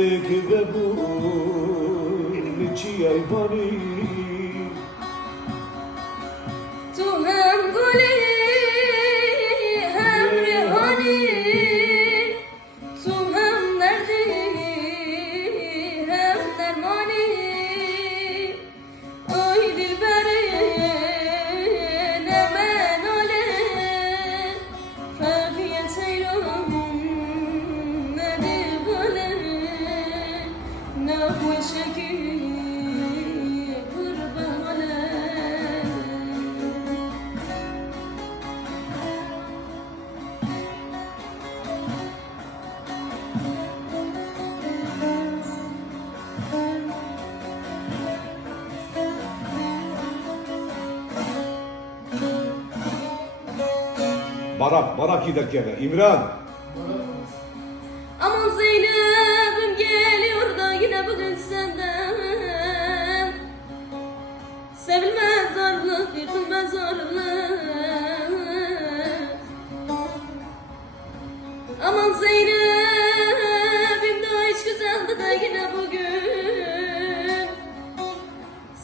که ببون چی ایوانی تو هم گلی هم ریحانی تو هم دردی هم درمانی oy dilberin aman ole fakiye seyrum nedi böyle nahveşeki kurban ole Barak gidek gene İmran. Aman Zeynep'im geliyor da yine bugün senden sevilmez zarlık, yıkılmaz zarlık. Aman Zeynep'im de hiç güzeldi de yine bugün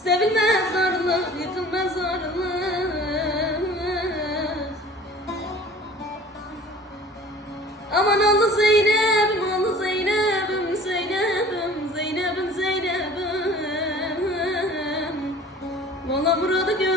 sevilmez zarlık, yıkılmaz zarlık. Aman Allah Zeynep'im, Allah Zeynep'im, Zeynep'im, Zeynep'im, Zeynep'im. Valla burada gör.